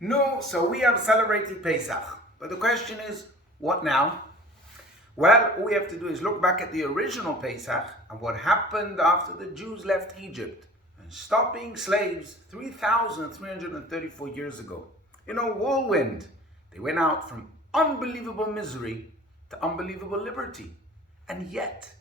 No, so we have celebrated Pesach. But the question is, what now? Well, all we have to do is look back at the original Pesach and what happened after the Jews left Egypt and stopped being slaves 3,334 years ago. In a whirlwind, they went out from unbelievable misery to unbelievable liberty. And yet,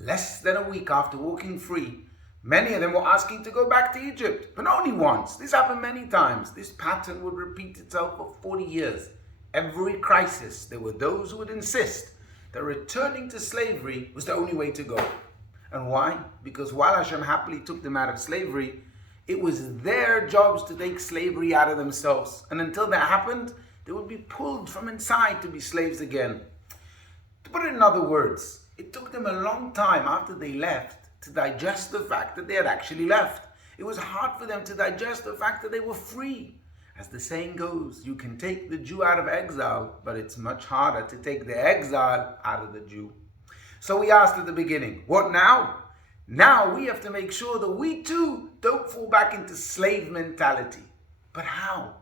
less than a week after walking free, many of them were asking to go back to Egypt, but only once. This happened many times. This pattern would repeat itself for 40 years. Every crisis, there were those who would insist that returning to slavery was the only way to go. And why? Because while Hashem happily took them out of slavery, it was their jobs to take slavery out of themselves. And until that happened, they would be pulled from inside to be slaves again. To put it in other words, it took them a long time after they left to digest the fact that they had actually left. It was hard for them to digest the fact that they were free. As the saying goes, you can take the Jew out of exile, but it's much harder to take the exile out of the Jew. So we asked at the beginning, what now? Now we have to make sure that we too don't fall back into slave mentality. But how?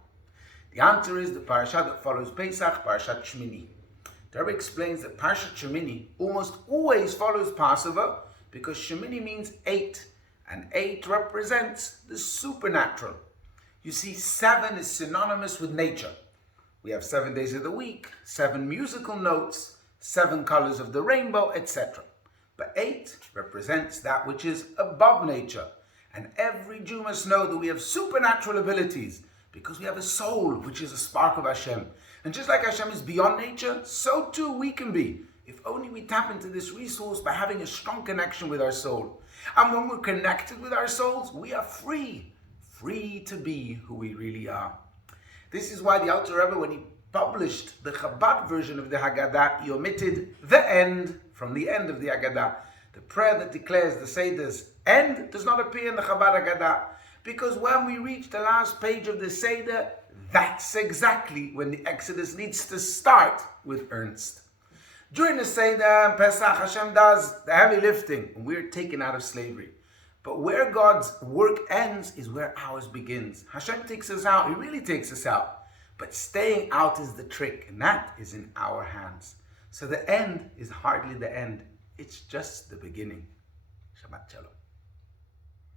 The answer is the parasha that follows Pesach, Parashat Shmini. The Rabbi explains that Parashat Shmini almost always follows Passover because Shmini means 8, and 8 represents the supernatural. You see, 7 is synonymous with nature. We have 7 days of the week, 7 musical notes, 7 colors of the rainbow, etc. But 8 represents that which is above nature. And every Jew must know that we have supernatural abilities because we have a soul, which is a spark of Hashem. And just like Hashem is beyond nature, so too we can be, if only we tap into this resource by having a strong connection with our soul. And when we're connected with our souls, we are free to be who we really are. This is why the Alter Rebbe, when he published the Chabad version of the Haggadah, he omitted the end from the end of the Haggadah. The prayer that declares the Seder's end does not appear in the Chabad Haggadah, because when we reach the last page of the Seder, that's exactly when the Exodus needs to start with Ernst. During the Seder and Pesach, Hashem does the heavy lifting, and we're taken out of slavery. But where God's work ends is where ours begins. Hashem takes us out, He really takes us out. But staying out is the trick, and that is in our hands. So the end is hardly the end, it's just the beginning. Shabbat Shalom.